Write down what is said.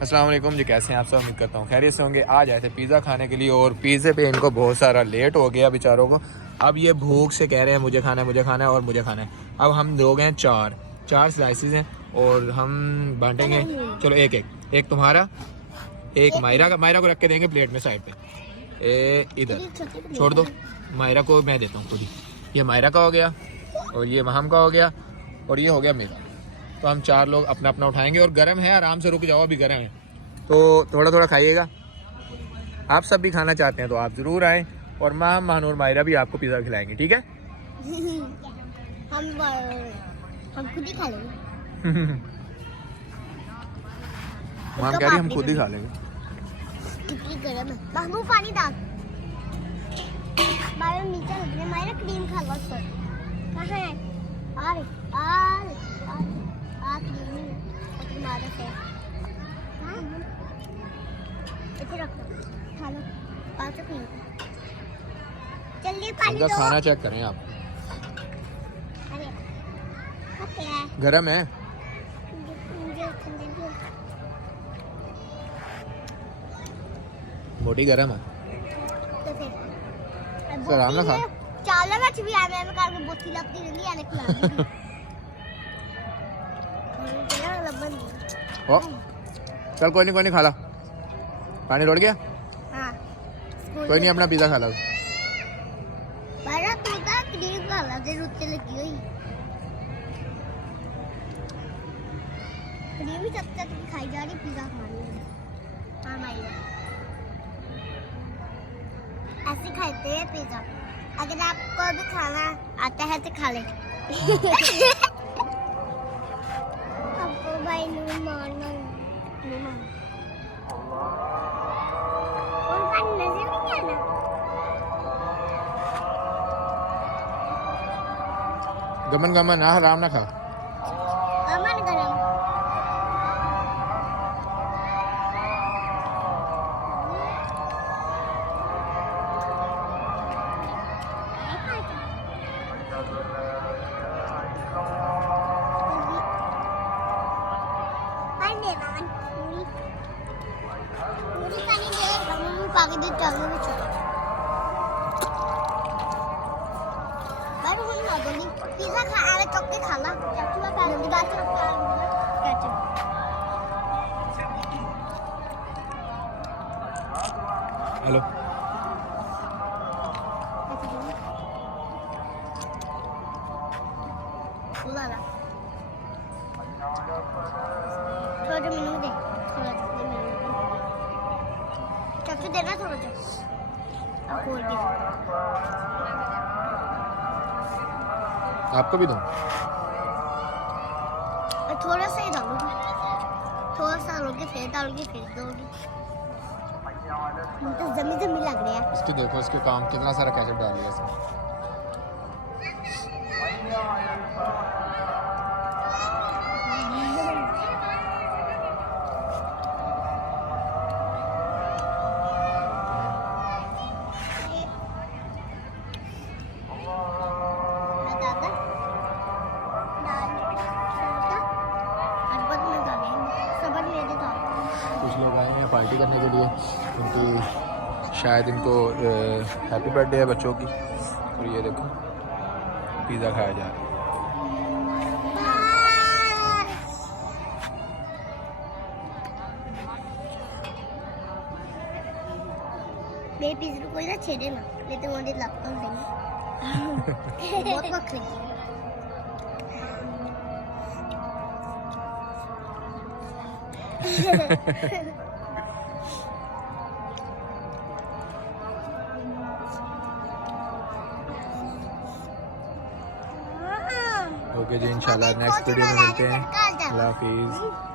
अस्सलाम वालेकुम जी, कैसे हैं आप सब? उम्मीद करता हूँ खैरियत से होंगे। आज आए थे पिज़्ज़ा खाने के लिए और पिज़्ज़े पे इनको बहुत सारा लेट हो गया बेचारों को। अब ये भूख से कह रहे हैं मुझे खाना है, मुझे खाना है और मुझे खाना है। अब हम लोग हैं चार स्लाइसेस हैं और हम बांटेंगे। चलो एक तुम्हारा, एक मायरा को रख के देंगे प्लेट में साइड पे। इधर छोड़ दो, मायरा को मैं देता हूँ खुद ही। ये मायरा का हो गया और ये महम का हो गया और ये हो गया मेरा। तो हम 4 लोग अपना अपना उठाएंगे और गर्म है, आराम से रुक जाओ, अभी गर्म है तो थोड़ा थोड़ा खाइएगा। आप सब भी खाना चाहते हैं तो आप ज़रूर आएँ और महानूर मायरा भी आपको पिज़्ज़ा खिलाएंगे, ठीक है? हम खुद ही खा लेंगे। माम कह रही हम खुद ही खा लेंगे। कितनी गर्म है। महमूद पानी डाल। मायरा नीचे लग रही है। मायरा क्रीम खा लो सर। कहाँ है? आ क्रीम तुम्हारा से। हाँ? इसे रख दो। खा लो। पाँच क्रीम। चलिए पानी दो। खाना चेक करें आप। अरे गरम है। मोटी गरम है तो फिर आराम ना खा। चाला में भी आ मैं कार को बोतल अपनी रंगी आने खिला ओ चल कोई नहीं खा ला। पानी लौट गया। हाँ कोई नहीं, अपना पिज़्ज़ा खा ला। बारा तू का क्रीम खा ला दे रुचि लगी हुई। क्रीम ही तब तक खाई जा रही, पिज़्ज़ा खानी है। हाँ मायरा ऐसे खाते हैं पिज़्ज़ा। अगर आपको भी खाना आता है तो खा ले। आपको भाई नून मारना और पानी नजर नहीं आना। गमन ना आराम ना खा। अमन गरम पानी दे चालू में चलो। बारू हम ना जल्दी पिज़्ज़ा खा आले चक्के खाना। चाचू का जल्दी बात चाचू। हेलो ला ला थोड़ा मेनू दे, थोड़ा दे मेनू। चाचू देना थोड़ा सा। अब खोल के आपको भी दूं? थोड़ा सा ही डालोगी, थोड़ा सा डालोगे फिर डालोगी फिर दोगी। तो जमी लग रहा है। इसके देखो, इसके काम कितना सारा केचप डाल दिया इसमें। कुछ लोग आए हैं पार्टी करने के लिए, उनकी शायद इनको हैप्पी बर्थडे है बच्चों की। और ये देखो पिज़्ज़ा खाया जा रहा है। मेरे पिज़्ज़ा को कोई ना छेड़े ना, नहीं तो मुझे लगता नहीं। बहुत वक्त लगी। ओके जी, इंशाल्लाह नेक्स्ट वीडियो में मिलते हैं। अल्लाह हाफिज़।